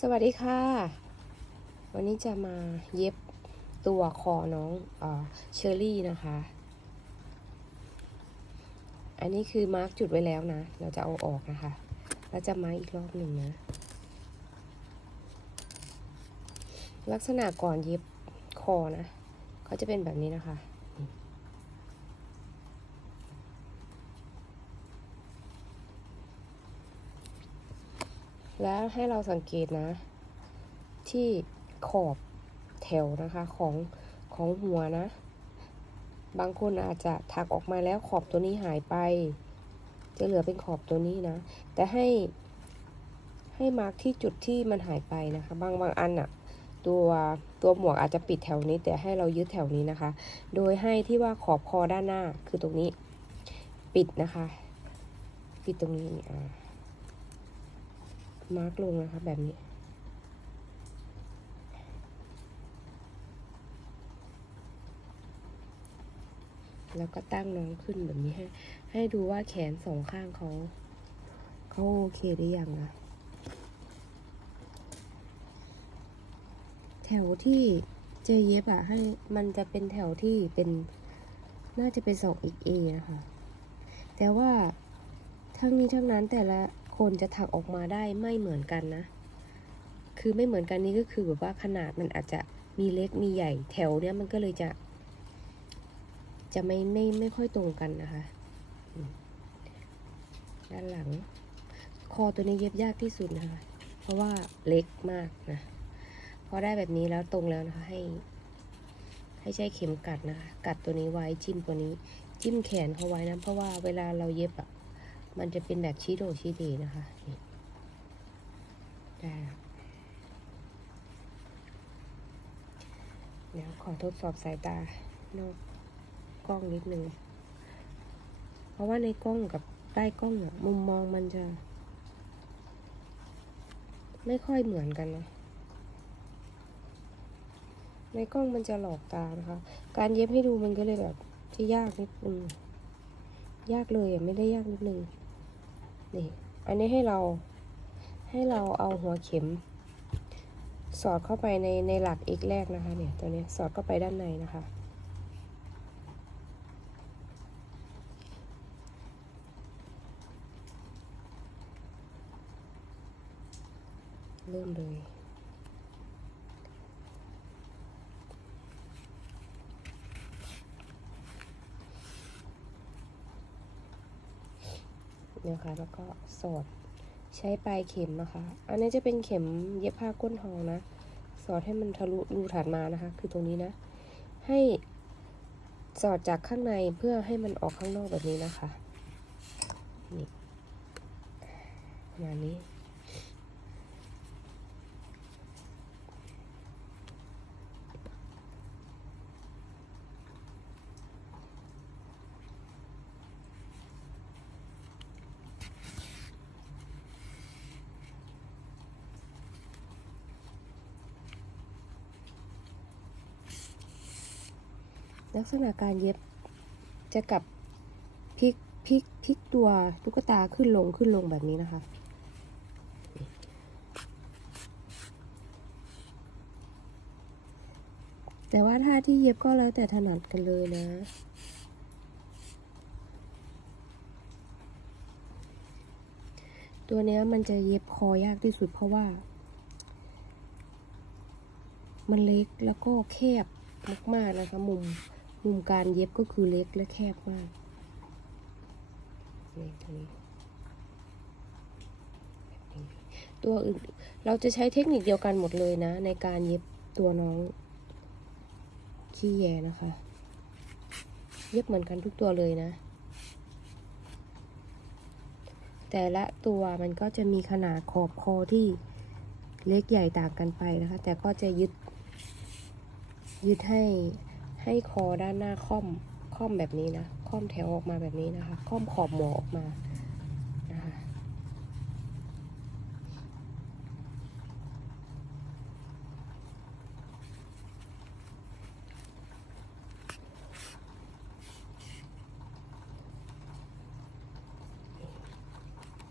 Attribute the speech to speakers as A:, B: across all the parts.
A: สวัสดีค่ะ วันนี้จะมาเย็บตัวคอน้องเออเชอรี่นะคะ อันนี้คือมาร์กจุดไว้แล้วนะ เราจะเอาออกนะคะ แล้วจะมาอีกรอบหนึ่งนะ ลักษณะก่อนเย็บคอนะเขาจะเป็นแบบนี้นะคะ แล้วให้เราสังเกตนะ ที่ขอบแถวนะคะของของหัวนะ บางคนอาจจะถักออกมาแล้วขอบตัวนี้หายไป จะเหลือเป็นขอบตัวนี้นะ แต่ให้ให้มาร์กที่จุดที่มันหายไปนะคะ บางบางอันอะตัวตัวหมวกอาจจะปิดแถวนี้ แต่ให้เรายึดแถวนี้นะคะ โดยให้ที่ว่าขอบคอด้านหน้าคือตรงนี้ ปิดนะคะ ปิดตรงนี้อ่า มาร์กลงนะคะแบบนี้ แล้วก็ตั้งน้องขึ้นแบบนี้ให้ ให้ดูว่าแขนสองข้างเขาเขาโอเคหรือยังนะแถวที่เจเย็บอะให้มันจะเป็นแถวที่เป็นน่าจะเป็นสองอีกเอนะคะ แต่ว่าทั้งนี้ทั้งนั้นแต่ละ คนจะถักออกมาได้ไม่เหมือนกันนะ คือไม่เหมือนกันนี้ก็คือแบบว่าขนาดมันอาจจะมีเล็กมีใหญ่แถวเนี้ยมันก็เลยจะ จะไม่ไม่ไม่ค่อยตรงกันนะคะ ด้านหลัง คอตัวนี้เย็บยากที่สุดนะคะ เพราะว่าเล็กมากนะพอได้แบบนี้แล้วตรงแล้วนะคะ ให้ ให้ใช้เข็มกัดนะคะ กัดตัวนี้ไว้จิ้มตัวนี้ จิ้มแขนเขาไว้นะเพราะว่าเวลาเราเย็บอะ มันจะเป็นแบบชี้โดชี้ดีนะคะได้แล้วเดี๋ยวขอทดสอบสายตานอกกล้องนิดนึง เพราะว่าในกล้องกับใต้กล้องอะมุมมองมันจะ ไม่ค่อยเหมือนกันนะในกล้องมันจะหลอกตานะคะ การเย็บให้ดูมันก็เลยแบบจะยากนิดนึง ยากเลยอะ ไม่ได้ยากนิดนึง นี่ อันนี้ให้เราให้เราเอาหัวเข็ม สอดเข้าไปในในหลักเอกแรกนะคะ เนี่ยตัวนี้สอดเข้าไปด้านในนะคะ เริ่มเลย นะค่ะแล้วก็สอดใช้ปลายเข็มนะคะ อันนี้จะเป็นเข็มเย็บผ้าก้นทองนะ สอดให้มันทะลุรูถัดมานะคะ คือตรงนี้นะ ให้สอดจากข้างในเพื่อให้มันออกข้างนอกแบบนี้นะคะ นี่ประมาณนี้ ลักษณะการเย็บจะกับพลิกพลิกพลิกตัวตุ๊กตาขึ้นลงขึ้นลงแบบนี้นะคะแต่ว่าท่าที่เย็บก็แล้วแต่ถนัดกันเลยนะ ตัวเนี้ยมันจะเย็บคอยากที่สุดเพราะว่า มันเล็กแล้วก็แคบมากๆนะคะมุม มุมการเย็บก็คือเล็กและแคบมากนี่ตรงนี้ตัวอื่นเราจะใช้เทคนิคเดียวกันหมดเลยนะ ในการเย็บตัวน้องขี้แยนะคะ เย็บเหมือนกันทุกตัวเลยนะ แต่ละตัวมันก็จะมีขนาดขอบคอที่เล็กใหญ่ต่างกันไปนะคะ แต่ก็จะยึดยึดให้ ให้คอด้านหน้าค่อมค่อมแบบนี้นะ ค่อมแถวออกมาแบบนี้นะคะ ค่อมขอบหมอออกมานะคะ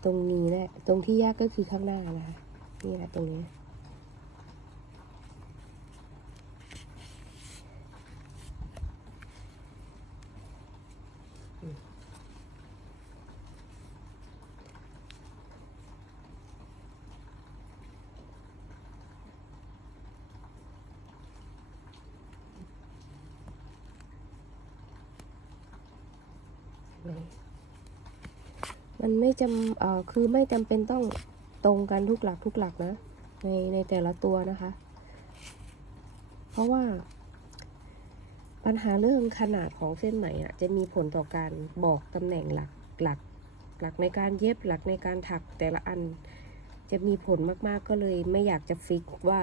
A: ตรงนี้แหละ ตรงที่ยากก็คือข้างหน้านะคะ นี่แหละตรงนี้ เลย มันไม่จำเอ่อคือไม่จำเป็นต้องตรงกันทุกหลักทุกหลักนะ ในในแต่ละตัวนะคะ เพราะว่า ปัญหาเรื่องขนาดของเส้นไหมอะ จะมีผลต่อการบอกตำแหน่งหลักหลัก หลักในการเย็บหลักในการถักแต่ละอันจะมีผลมากๆก็เลยไม่อยากจะฟิกว่า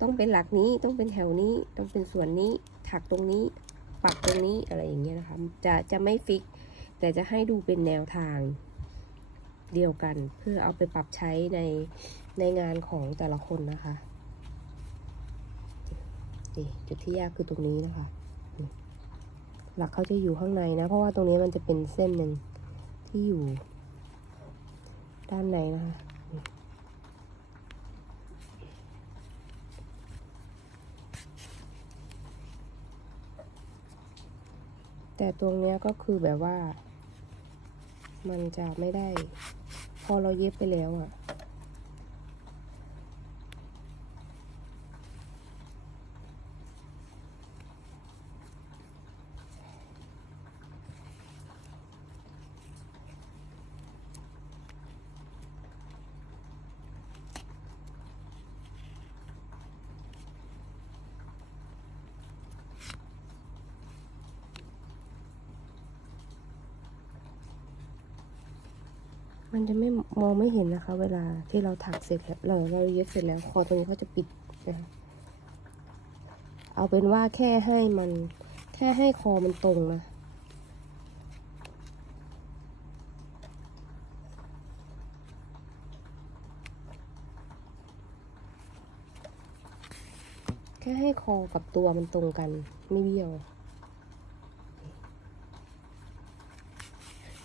A: ต้องเป็นหลักนี้ต้องเป็นแถวนี้ต้องเป็นส่วนนี้ถักตรงนี้ปักตรงนี้อะไรอย่างเงี้ยนะคะ จะจะไม่ฟิก แต่จะให้ดูเป็นแนวทางเดียวกัน เพื่อเอาไปปรับใช้ในในงานของแต่ละคนนะคะนี่จุดที่ยากคือตรงนี้นะคะ หลักเขาจะอยู่ข้างในนะ เพราะว่าตรงนี้มันจะเป็นเส้นหนึ่งที่อยู่ ด้านในนะคะแต่ตรงเนี้ยก็คือแบบว่า มันจะไม่ได้ พอเราเย็บไปแล้วอะ่ะ มันจะไม่มองไม่เห็นนะคะ เวลาที่เราถักเสร็จแล้วเราเราเย็บเสร็จแล้ว คอตรงนี้เขาจะปิดนะคะเอาเป็นว่าแค่ให้มันแค่ให้คอมันตรงนะแค่ให้คอกับตัวมันตรงกัน ไม่เบี้ยว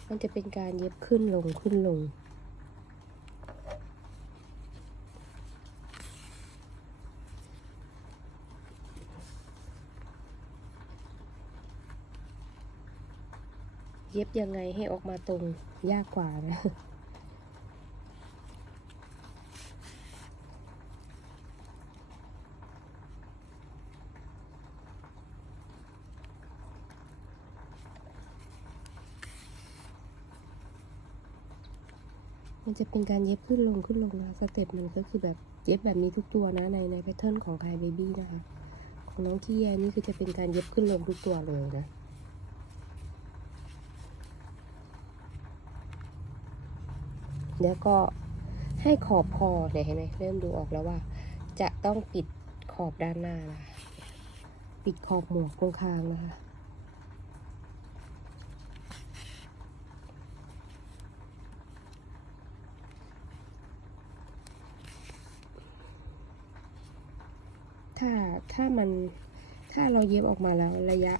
A: มันจะเป็นการเย็บขึ้นลงขึ้นลง เย็บยังไงให้ออกมาตรงยากกว่านะ มันจะเป็นการเย็บขึ้นลงขึ้นลงนะสเต็ปมันก็คือแบบเย็บแบบนี้ทุกตัวนะในในแพทเทิร์นของคายเบบี้นะคะของน้องขี้แยนี่คือจะเป็นการเย็บขึ้นลงทุกตัวเลยนะแล้วก็ให้ขอบคอเนี่ยเห็นไหมเริ่มดูออกแล้วว่า จะต้องปิดขอบด้านหน้านะปิดขอบหมวกตรงคางนะคะ ถ้าถ้ามันถ้าเราเย็บออกมาแล้วระยะ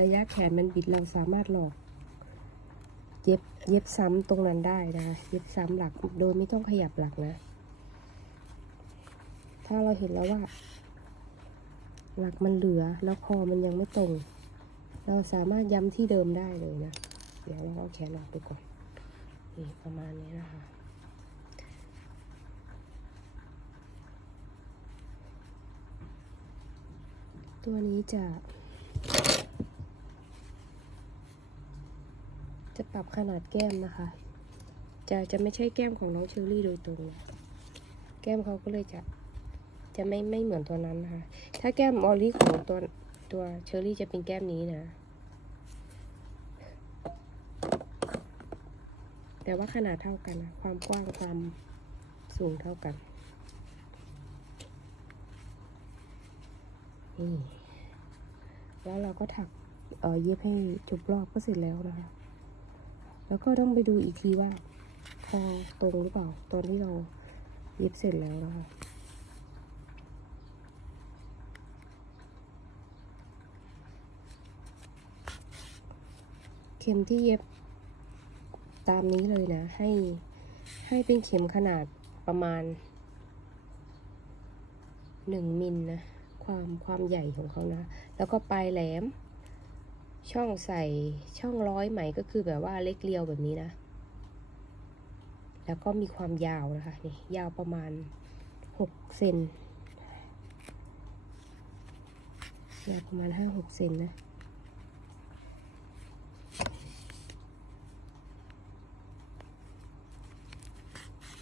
A: ระยะแขนมันบิดเราสามารถหลอก เย็บเย็บซ้ำตรงนั้นได้นะเย็บซ้ำหลักโดยไม่ต้องขยับหลักนะ ถ้าเราเห็นแล้วว่า หลักมันเหลือแล้วคอมันยังไม่ตรง เราสามารถย้ำที่เดิมได้เลยนะ เดี๋ยวเราเอาแขนออกไปก่อนนี่ประมาณนี้นะคะ ตัวนี้จะ จะปรับขนาดแก้มนะคะ จะจะไม่ใช่แก้มของน้องเชอรี่โดยตรง แก้มเขาก็เลยจะจะไม่ไม่เหมือนตัวนั้นนะคะ ถ้าแก้มออลลี่ของตัวตัวเชอรี่จะเป็นแก้มนี้นะ แต่ว่าขนาดเท่ากันนะความกว้างความสูงเท่ากัน นี่ แล้วเราก็ถักเออเย็บให้จบรอบก็เสร็จแล้วนะคะแล้วก็ต้องไปดูอีกทีว่าพอตรงหรือเปล่า ตอนที่เราเย็บเสร็จแล้วนะคะเข็มที่เย็บตามนี้เลยนะ ให้ให้เป็นเข็มขนาดประมาณหนึ่งมิลนะ ความความใหญ่ของเขานะ แล้วก็ปลายแหลม ช่องใส่ช่องร้อยไหมก็คือแบบว่าเล็กเรียวแบบนี้นะ แล้วก็มีความยาวนะคะนี่ยาวประมาณ6เซนยาวประมาณ5-6เซนนะ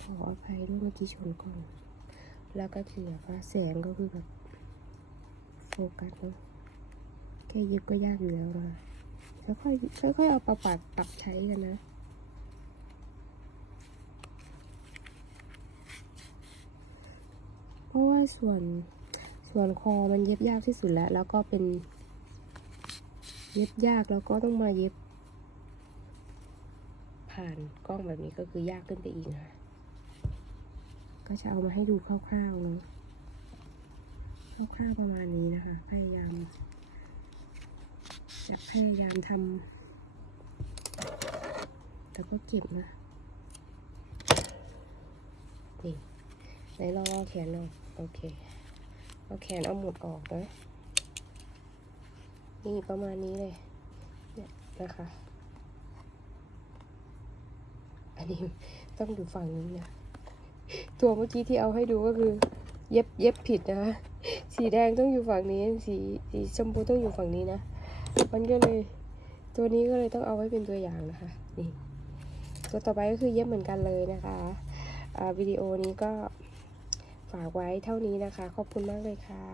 A: ขออภัยด้วยเมื่อกี้ชนก่อน แล้วก็เขี่ยบว่าแสงก็คือแบบ โฟกัสเนาะแค่เย็บก็ยากอยู่แล้วนะค่อยๆค่อยเอาปรับปรับปรับใช้กันนะเพราะว่าส่วนส่วนคอมันเย็บยากที่สุดแล้ว แล้วก็เป็น เย็บยากแล้วก็ต้องมาเย็บ ผ่านกล้องแบบนี้ก็คือยากขึ้นไปอีกนะก็จะเอามาให้ดูคร่าวๆเนาะ คร่าวๆประมาณนี้นะคะ พยายาม จะพยายามทำแต่ก็เจ็บนะนี่ไหนลองเอาแขนออกโอเค เอาแขนเอาหมดออกนะ นี่ประมาณนี้เลย เนี่ยนะคะ อันนี้ต้องดูฝั่งนี้นะ ตัวเมื่อกี้ที่เอาให้ดูก็คือ เย็บเย็บผิดนะคะ สีแดงต้องอยู่ฝั่งนี้ สีสีชมพูต้องอยู่ฝั่งนี้นะ มันก็เลยตัวนี้ก็เลยต้องเอาไว้เป็นตัวอย่างนะคะ นี่ ตัวต่อไปก็คือเย็บเหมือนกันเลยนะคะวิดีโอนี้ก็ฝากไว้เท่านี้นะคะ ขอบคุณมากเลยค่ะ